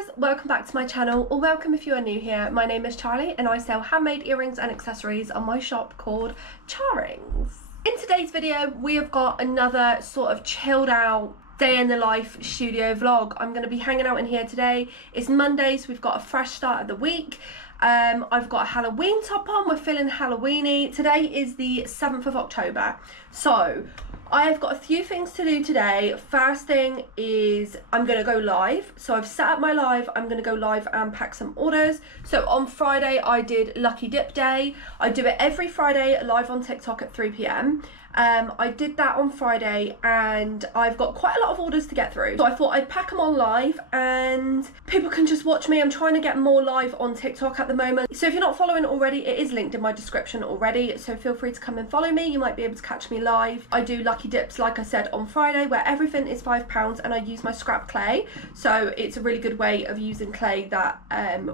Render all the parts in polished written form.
guys, welcome back to my channel, or welcome if you are new here. My name is Charlie and I sell handmade earrings and accessories on my shop called Charrings. In today's video we have got another sort of chilled out day in the life studio vlog. I'm going to be hanging out in here today. It's Monday, so we've got a fresh start of the week. I've got a Halloween top on, we're feeling Halloweeny. Today is the 7th of October, so I've got a few things to do today. First thing is I'm going to go live. So I've set up my live. I'm going to go live and pack some orders. So on Friday I did Lucky Dip Day. I do it every Friday live on TikTok at 3 p.m. I did that on Friday and I've got quite a lot of orders to get through. So I thought I'd pack them on live and people can just watch me. I'm trying to get more live on TikTok at the moment. So if you're not following already, it is linked in my description already. So feel free to come and follow me. You might be able to catch me live. I do Lucky Dips, like I said, on Friday, where everything is £5 and I use my scrap clay. So it's a really good way of using clay that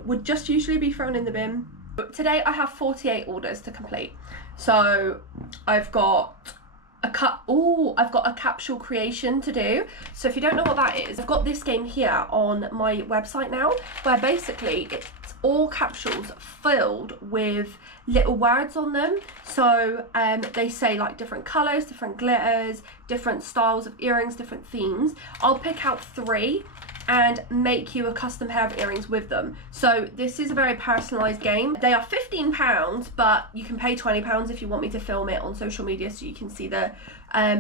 would just usually be thrown in the bin. Today I have 48 orders to complete. So I've got a capsule creation to do. So if you don't know what that is, I've got this game here on my website now, where basically it's all capsules filled with little words on them. So they say like different colours, different glitters, different styles of earrings, different themes. I'll pick out 3 and make you a custom pair of earrings with them. So this is a very personalised game. They are £15, but you can pay £20 if you want me to film it on social media so you can see the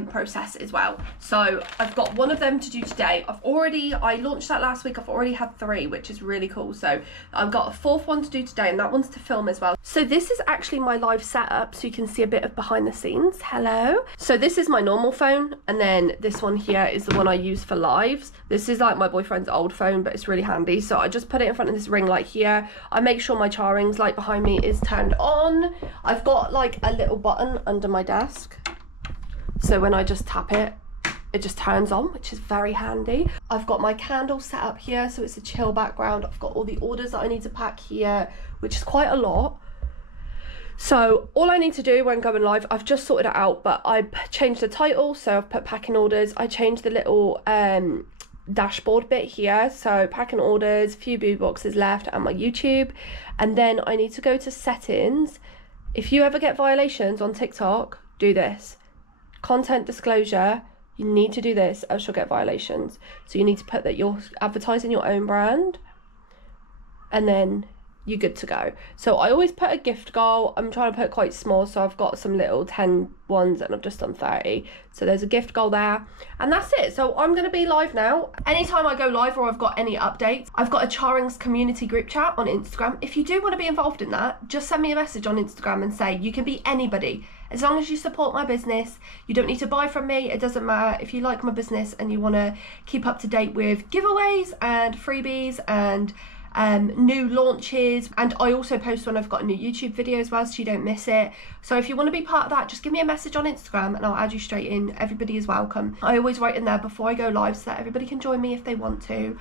process as well. So I've got one of them to do today. I launched that last week. I've already had 3, which is really cool. So I've got a 4th one to do today, and that one's to film as well. So this is actually my live setup, so you can see a bit of behind the scenes. Hello. So this is my normal phone, and then this one here is the one I use for lives. This is like my boyfriend's old phone, but it's really handy. So I just put it in front of this ring light here. I make sure my Charrings light behind me is turned on. I've got like a little button under my desk, so when I just tap it, it just turns on, which is very handy. I've got my candle set up here, so it's a chill background. I've got all the orders that I need to pack here, which is quite a lot. So all I need to do when going live, I've just sorted it out, but I changed the title, so I've put packing orders. I changed the little dashboard bit here, so packing orders, few boo boxes left, and my YouTube. And then I need to go to settings. If you ever get violations on TikTok, do this. Content disclosure, you need to do this else you'll get violations. So you need to put that you're advertising your own brand, and then you're good to go. So I always put a gift goal. I'm trying to put it quite small, so I've got some little 10 ones and I've just done 30. So there's a gift goal there, and that's it. So I'm going to be live now. Anytime I go live or I've got any updates, I've got a Charrings community group chat on Instagram. If you do want to be involved in that, just send me a message on Instagram and say you can be anybody. As long as you support my business, you don't need to buy from me. It doesn't matter. If you like my business and you want to keep up to date with giveaways and freebies and new launches, and I also post when I've got a new YouTube video as well, so you don't miss it. So if you want to be part of that, just give me a message on Instagram and I'll add you straight in. Everybody is welcome. I always write in there before I go live so that everybody can join me if they want to.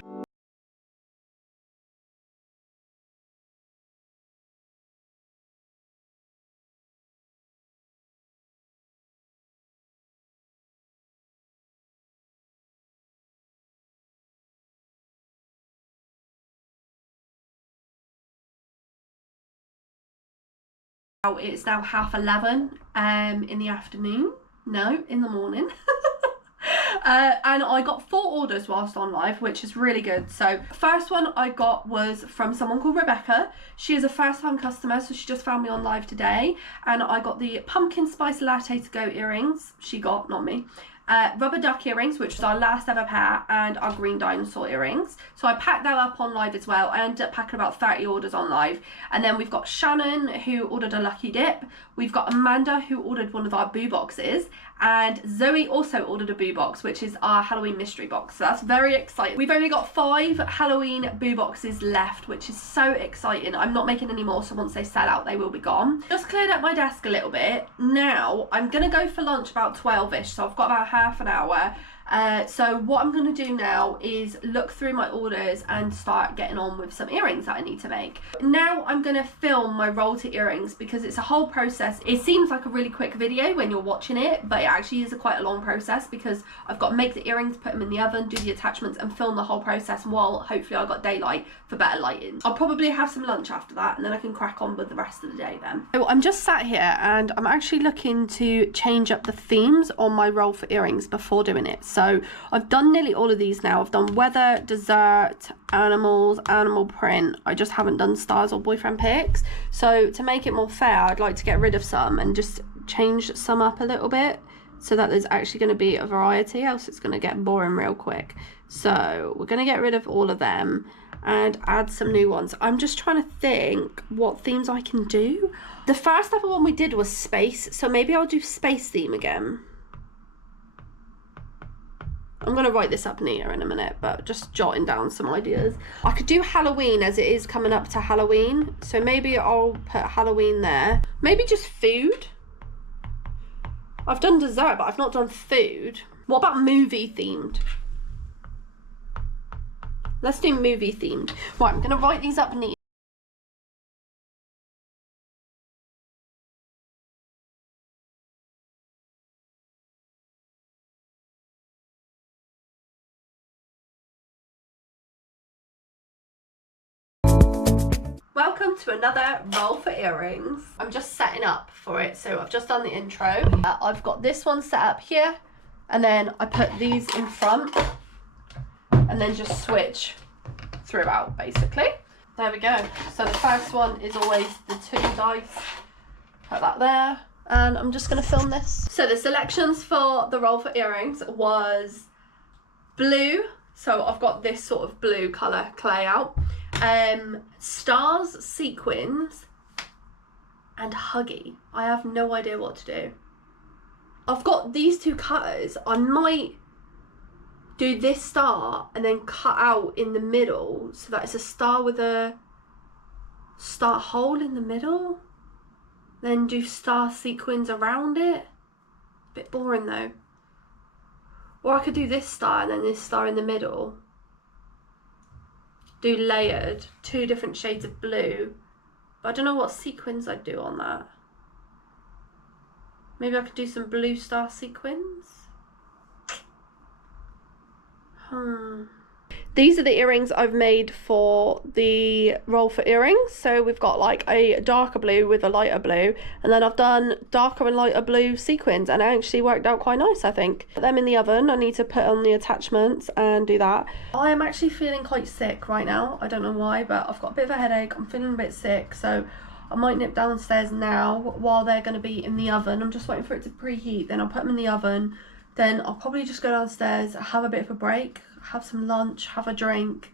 It's now 11:30 in the afternoon. No, in the morning. And I got 4 orders whilst on live, which is really good. So first one I got was from someone called Rebecca. She is a first-time customer, so she just found me on live today, and I got the pumpkin spice latte to go earrings. She got, not me. Rubber duck earrings, which was our last ever pair, and our green dinosaur earrings. So I packed that up on live as well. I ended up packing about 30 orders on live. And then we've got Shannon, who ordered a Lucky Dip. We've got Amanda, who ordered one of our boo boxes. And Zoe also ordered a boo box, which is our Halloween mystery box. So that's very exciting. We've only got 5 Halloween boo boxes left, which is so exciting. I'm not making any more, so once they sell out, they will be gone. Just cleared up my desk a little bit. Now I'm gonna go for lunch about 12ish, so I've got about half an hour. So what I'm going to do now is look through my orders and start getting on with some earrings that I need to make. Now I'm going to film my roll to earrings because it's a whole process. It seems like a really quick video when you're watching it, but it actually is quite a long process because I've got to make the earrings, put them in the oven, do the attachments and film the whole process while hopefully I got daylight for better lighting. I'll probably have some lunch after that and then I can crack on with the rest of the day then. So I'm just sat here and I'm actually looking to change up the themes on my roll for earrings before doing it. So I've done nearly all of these now. I've done weather, dessert, animals, animal print. I just haven't done stars or boyfriend pics. So to make it more fair, I'd like to get rid of some and just change some up a little bit so that there's actually going to be a variety, else it's going to get boring real quick. So we're going to get rid of all of them and add some new ones. I'm just trying to think what themes I can do. The first ever one we did was space, so maybe I'll do space theme again. I'm going to write this up neater in a minute, but just jotting down some ideas. I could do Halloween as it is coming up to Halloween, so maybe I'll put Halloween there. Maybe just food. I've done dessert, but I've not done food. What about movie themed? Let's do movie themed. Right, I'm going to write these up neat. Welcome to another roll for earrings. I'm just setting up for it, so I've just done the intro. I've got this one set up here, and then I put these in front, and then just switch throughout, basically. There we go. So the first one is always the 2 dice. Put that there, and I'm just going to film this. So the selections for the roll for earrings was blue. So I've got this sort of blue colour clay out. Stars, sequins, and huggy. I have no idea what to do. I've got these 2 cutters. I might do this star and then cut out in the middle so that it's a star with a star hole in the middle. Then do star sequins around it. Bit boring though. Or I could do this star and then this star in the middle. Do layered, 2 different shades of blue. But I don't know what sequins I'd do on that. Maybe I could do some blue star sequins. These are the earrings I've made for the roll for earrings. So we've got like a darker blue with a lighter blue, and then I've done darker and lighter blue sequins, and it actually worked out quite nice, I think. Put them in the oven. I need to put on the attachments and do that. I am actually feeling quite sick right now. I don't know why, but I've got a bit of a headache. I'm feeling a bit sick, so I might nip downstairs now while they're going to be in the oven. I'm just waiting for it to preheat, then I'll put them in the oven. Then I'll probably just go downstairs, have a bit of a break, have some lunch, have a drink,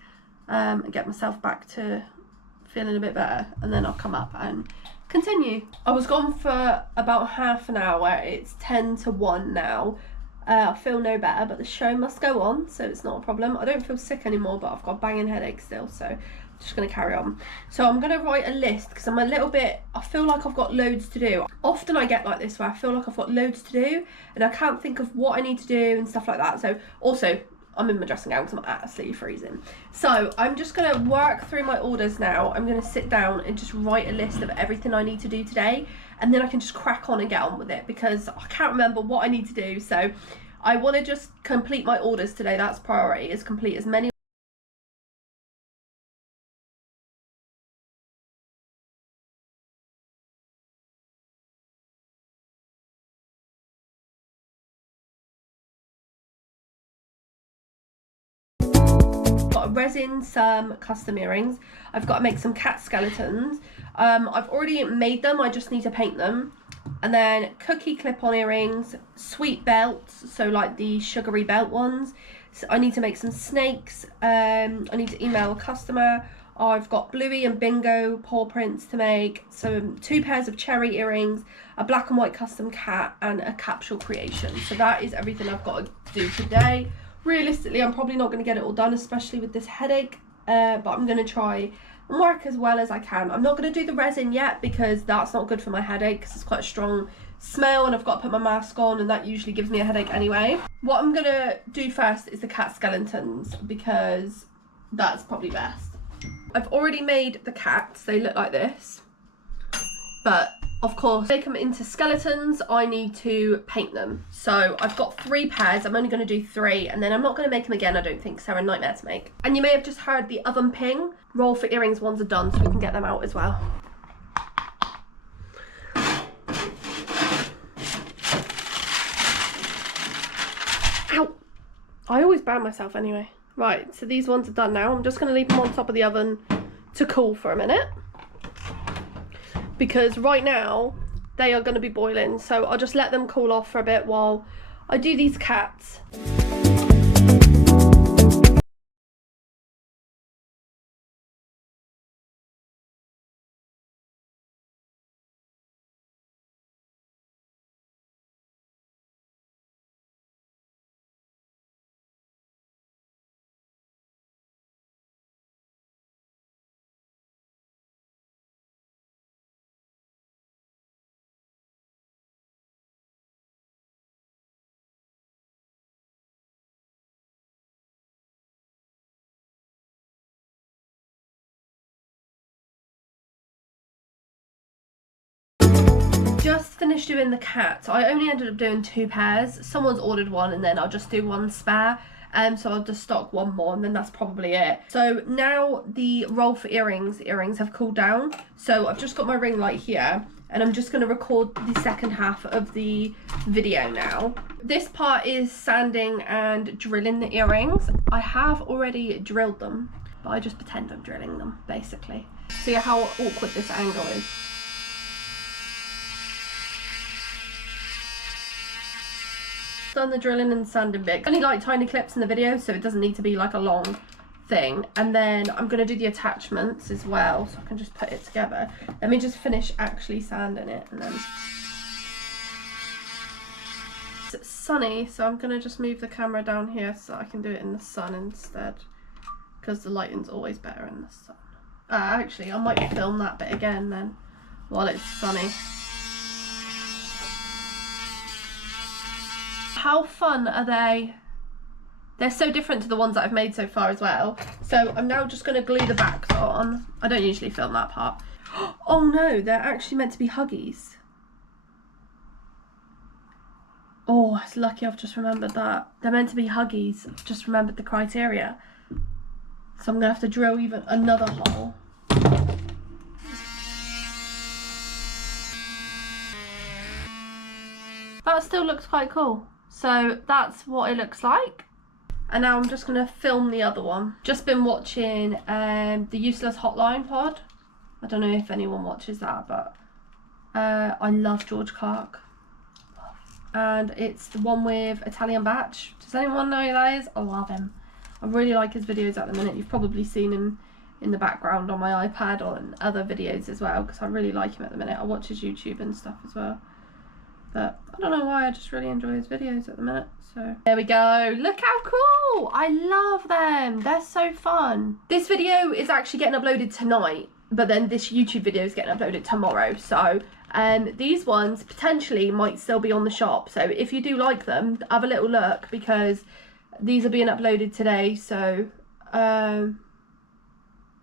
and get myself back to feeling a bit better, and then I'll come up and continue. I was gone for about half an hour. It's 10 to 1 now. I feel no better, but the show must go on, so it's not a problem. I don't feel sick anymore, but I've got a banging headache still, so I'm just going to carry on. So I'm going to write a list because I'm a little bit, I feel like I've got loads to do. Often I get like this where I feel like I've got loads to do and I can't think of what I need to do and stuff like that. So also, I'm in my dressing gown because I'm absolutely freezing. So I'm just going to work through my orders now. I'm going to sit down and just write a list of everything I need to do today, and then I can just crack on and get on with it because I can't remember what I need to do. So I want to just complete my orders today. That's priority, is complete as many resin, some custom earrings. I've got to make some cat skeletons. I've already made them, I just need to paint them. And then cookie clip-on earrings, sweet belts, so like the sugary belt ones. So I need to make some snakes. I need to email a customer. I've got Bluey and Bingo paw prints to make, so 2 pairs of cherry earrings, a black and white custom cat, and a capsule creation. So that is everything I've got to do today. Realistically, I'm probably not going to get it all done, especially with this headache, but I'm going to try and work as well as I can. I'm not going to do the resin yet because that's not good for my headache, because it's quite a strong smell and I've got to put my mask on, and that usually gives me a headache anyway. What I'm going to do first is the cat skeletons, because that's probably best. I've already made the cats. They look like this, but of course, to make them into skeletons, I need to paint them. So I've got 3 pairs. I'm only going to do 3, and then I'm not going to make them again, I don't think, because they're a nightmare to make. And you may have just heard the oven ping. Roll for earrings ones are done, so we can get them out as well. Ow! I always burn myself anyway. Right, so these ones are done now. I'm just going to leave them on top of the oven to cool for a minute, because right now they are going to be boiling, so I'll just let them cool off for a bit while I do these cats. Just finished doing the cats. I only ended up doing 2 pairs. Someone's ordered one, and then I'll just do 1 spare. So I'll just stock 1 more, and then that's probably it. So now the roll for earrings have cooled down. So I've just got my ring light here, and I'm just going to record the second half of the video now. This part is sanding and drilling the earrings. I have already drilled them, but I just pretend I'm drilling them, basically. See how awkward this angle is. Done the drilling and sanding bit. Only like tiny clips in the video, so it doesn't need to be like a long thing. And then I'm going to do the attachments as well, so I can just put it together. Let me just finish actually sanding it, and then it's sunny, so I'm going to just move the camera down here so I can do it in the sun instead, because the lighting's always better in the sun. Actually, I might film that bit again then while it's sunny. How fun are they? They're so different to the ones that I've made so far as well. So I'm now just going to glue the backs on. I don't usually film that part. Oh no, they're actually meant to be Huggies. Oh, it's lucky I've just remembered that. They're meant to be Huggies. I've just remembered the criteria. So I'm going to have to drill even another hole. That still looks quite cool. So that's what it looks like. And now I'm just going to film the other one. Just been watching the Useless Hotline pod. I don't know if anyone watches that, but I love George Clark. And it's the one with Italian Batch. Does anyone know who that is? I love him. I really like his videos at the minute. You've probably seen him in the background on my iPad or in other videos as well, because I really like him at the minute. I watch his YouTube and stuff as well. But I don't know why, I just really enjoy his videos at the minute. So there we go. Look how cool. I love them. They're so fun. This video is actually getting uploaded tonight, but then this YouTube video is getting uploaded tomorrow. So these ones potentially might still be on the shop. So if you do like them, have a little look, because these are being uploaded today. So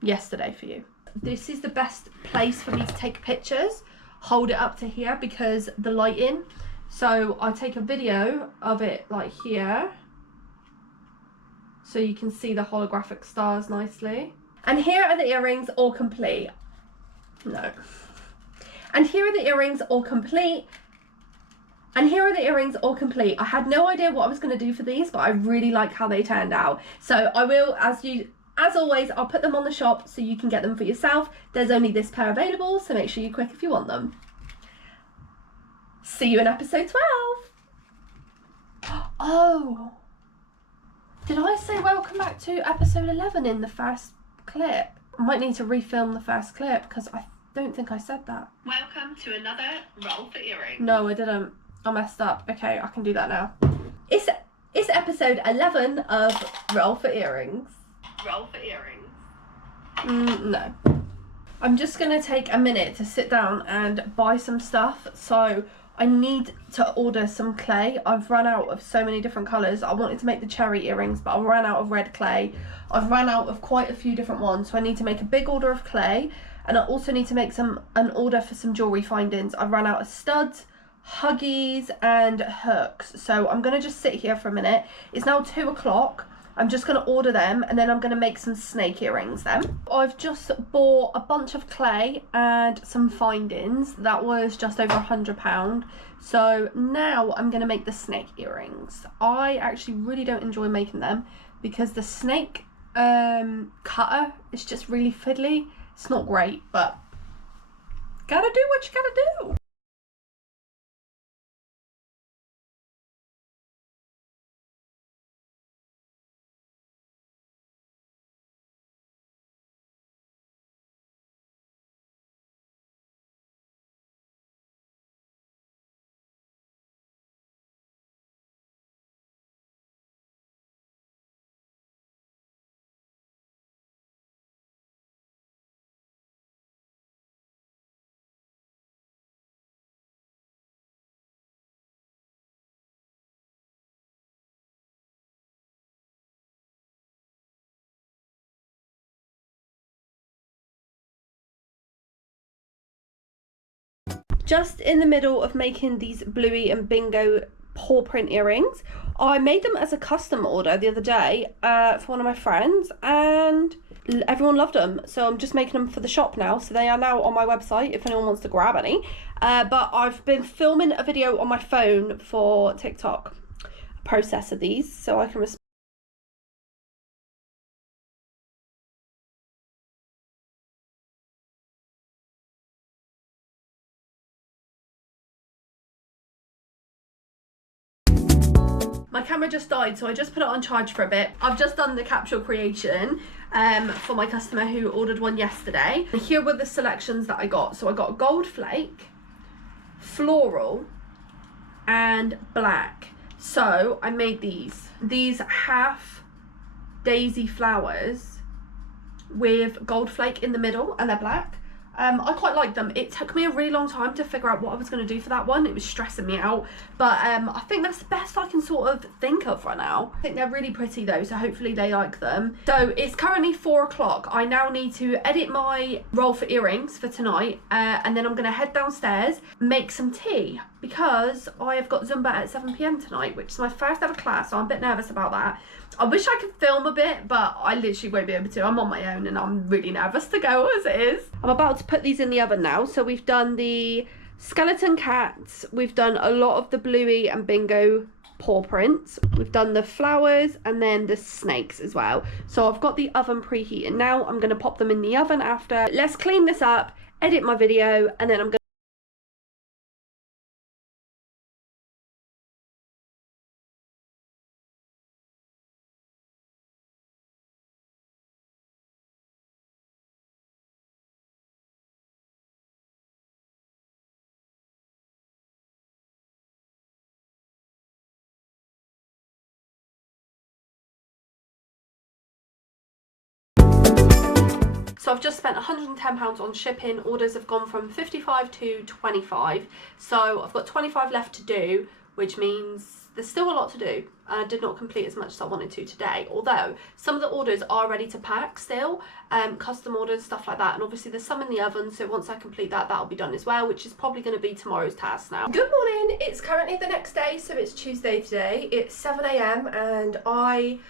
yesterday for you. This is the best place for me to take pictures. Hold it up to here because the lighting. So I take a video of it like here, so you can see the holographic stars nicely. And here are the earrings all complete. No. And here are the earrings all complete. And here are the earrings all complete. I had no idea what I was going to do for these, but I really like how they turned out. So I will, as always, I'll put them on the shop so you can get them for yourself. There's only this pair available, so make sure you're quick if you want them. See you in episode 12. Oh, did I say welcome back to episode 11 in the first clip? I might need to refilm the first clip because I don't think I said that. Welcome to another roll for earrings. No, I didn't. I messed up. Okay, I can do that now. It's episode 11 of roll for earrings. Roll for earrings. No. I'm just going to take a minute to sit down and buy some stuff. So I need to order some clay. I've run out of so many different colours. I wanted to make the cherry earrings, but I ran out of red clay. I've run out of quite a few different ones, so I need to make a big order of clay. And I also need to make an order for some jewellery findings. I've run out of studs, huggies and hooks. So I'm going to just sit here for a minute. It's now 2 o'clock. I'm just going to order them and then I'm going to make some snake earrings then. I've just bought a bunch of clay and some findings. That was just over £100. So now I'm going to make the snake earrings. I actually really don't enjoy making them because the snake cutter is just really fiddly. It's not great, but gotta do what you gotta do. Just in the middle of making these bluey and bingo paw print earrings. I made them as a custom order the other day for one of my friends and everyone loved them. So I'm just making them for the shop now. So they are now on my website if anyone wants to grab any. But I've been filming a video on my phone for TikTok, a process of these, so I can my camera just died, so I just put it on charge for a bit. I've just done the capsule creation for my customer who ordered one yesterday. And here were the selections that I got. So I got gold flake, floral, and black. So I made these half daisy flowers with gold flake in the middle, and they're black. I quite like them. It took me a really long time to figure out what I was going to do for that one. It was stressing me out, but I think that's the best I can sort of think of right now. I think they're really pretty though, so hopefully they like them. So it's currently 4 o'clock. I now need to edit my roll for earrings for tonight, and then I'm going to head downstairs, make some tea, because I have got Zumba at 7 PM tonight, which is my first ever class, so I'm a bit nervous about that. I wish I could film a bit, but I literally won't be able to. I'm on my own and I'm really nervous to go as it is. I'm about to put these in the oven now. So we've done the skeleton cats, we've done a lot of the bluey and bingo paw prints, we've done the flowers and then the snakes as well. So I've got the oven preheating now. I'm going to pop them in the oven after. Let's clean this up, edit my video, and then I'm going So I've just spent £110 on shipping. Orders have gone from 55 to 25. So I've got 25 left to do, which means there's still a lot to do. I did not complete as much as I wanted to today, although some of the orders are ready to pack still, custom orders, stuff like that. And obviously there's some in the oven, so once I complete that, that'll be done as well, which is probably going to be tomorrow's task now. Good morning, it's currently the next day, so it's Tuesday today. It's 7 AM and I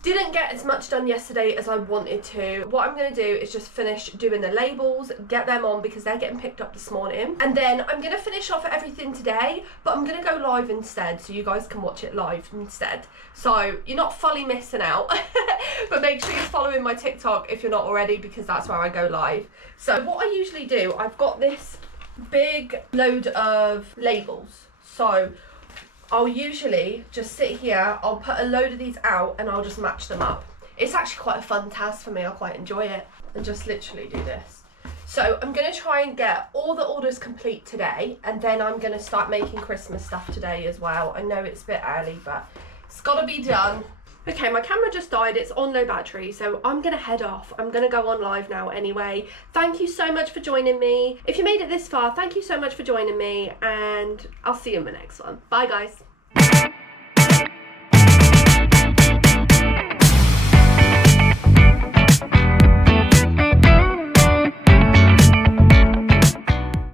didn't get as much done yesterday as I wanted to. What I'm going to do is just finish doing the labels, get them on because they're getting picked up this morning. And then I'm going to finish off everything today, but I'm going to go live instead so you guys can watch it live instead. So you're not fully missing out, but make sure you're following my TikTok if you're not already because that's where I go live. So what I usually do, I've got this big load of labels. So I'll usually just sit here, I'll put a load of these out and I'll just match them up. It's actually quite a fun task for me, I quite enjoy it. And just literally do this. So I'm going to try and get all the orders complete today and then I'm going to start making Christmas stuff today as well. I know it's a bit early, but it's got to be done. Okay, my camera just died, it's on low battery, so I'm gonna head off. I'm gonna go on live now anyway. Thank you so much for joining me. If you made it this far, thank you so much for joining me, and I'll see you in the next one. Bye guys.